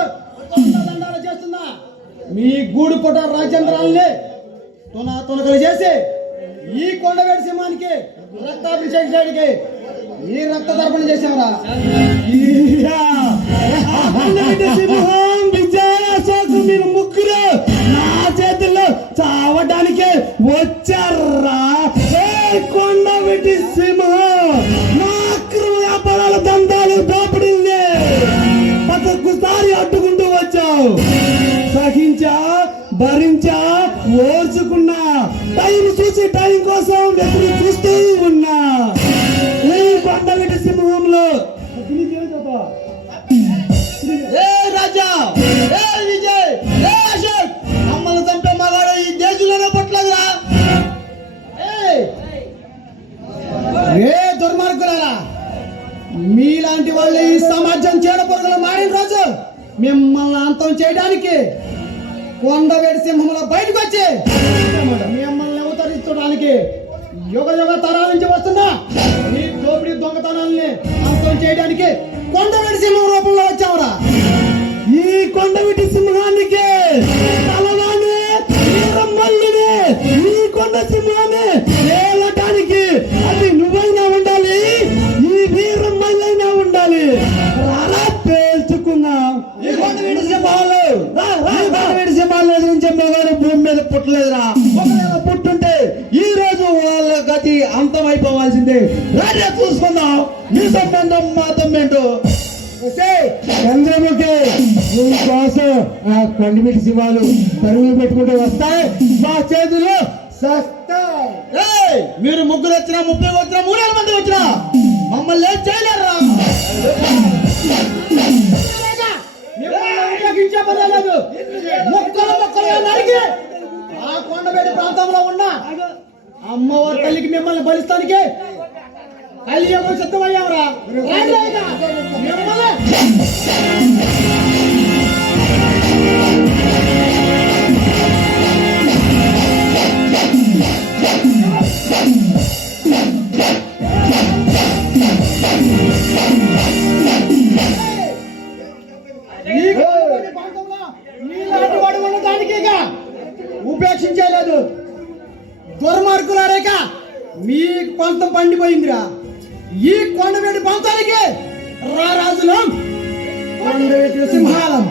దండాలు చేస్తున్నా మీ గూడు పుట రాజేంద్రాలని తునకలు చేసి ఈ కొండవేడి సింహానికి రక్తాభిషేకం చేయడానికి ఈ రక్త తర్పణ చేసేవరా. సింహం విజయ అశోక్ మీరు ముగ్గురు నా చేతుల్లో చావడానికే వచ్చారా? కొండవెట్టి సింహం నా అక్రమ వ్యాపారాల దందాలు దోపిడీల్ని పదొక్కసారి అడ్డుకుంటూ వచ్చావు. సహించా, భరించా, ఓర్చుకున్నా. టైం కోసం ఎప్పుడు చూస్తూ ఉన్నా. ఈ కొండవెట్టి సింహంలో రాజా విజయ్ అశోక్ అమ్మలు చంపే మగాడు ఈ దేశంలోనే పుట్టలేదురా. దుర్మార్గులారా, మీలాంటి వాళ్ళు ఈ సమాజం చీడ పొరుగులు మారిన రోజు మిమ్మల్ని అంతం చేయడానికి కొండవేడి సింహంలో బయటకు వచ్చి మిమ్మల్ని అవతరించడానికి యుగ తరాల నుంచి వస్తున్నా ఈ దోపిడీ దొంగతనాల్ని అంతం చేయడానికి కొండవేడి సింహం రూపంలో వచ్చావురా. ఈ కొండవెట్టి సింహానికి తలవాణి వీరమల్లుని, ఈ కొండ సింహాన్ని ఏలటానికి అది నువ్వైనా ఉండాలి, ఈ వీరమల్లైనా ఉండాలి. రారా పేల్చుకున్నాం. ఈ కొండవేడి సింహాలు ఎదిరించే మగాడు భూమి మీద పుట్టలేదురా. ఒకవేళ పుట్టుంటే ఈ రోజు వాళ్ళ గతి అంతమైపోవాల్సిందే. రాజా చూసుకుందాం నీ సంబంధం మా తమ్మేంటో. చంద్రముఖి దీనికోసం ఆ కొండమిటి శివాలు పరుగులు పెట్టుకుంటూ వస్తాయి, మా చేతులు సస్తాయి. ఏయ్, మీరు ముగ్గురు వచ్చినా 30 వచ్చినా 300 మంది వచ్చినా మమ్మల్ని ఏం చేయలేరురా. ఉపయోగించే పనే లేదు. ముక్కలుగా నరికి ఆ కొండవేడి ప్రాంతంలో ఉన్న అమ్మవారి తల్లికి మిమ్మల్ని బలిస్తానికి కలియుగం సిద్ధమయ్యావురా. మిమ్మల్ని నీలాంటి వాడు ఉండటానికి ఉపేక్షించలేదు. దుర్మార్గులారేక మీ పంతం పండిపోయిందిరా. ఈ కొండవేడి పంతానికి రారాజులం, కొండవేటి సింహాలం.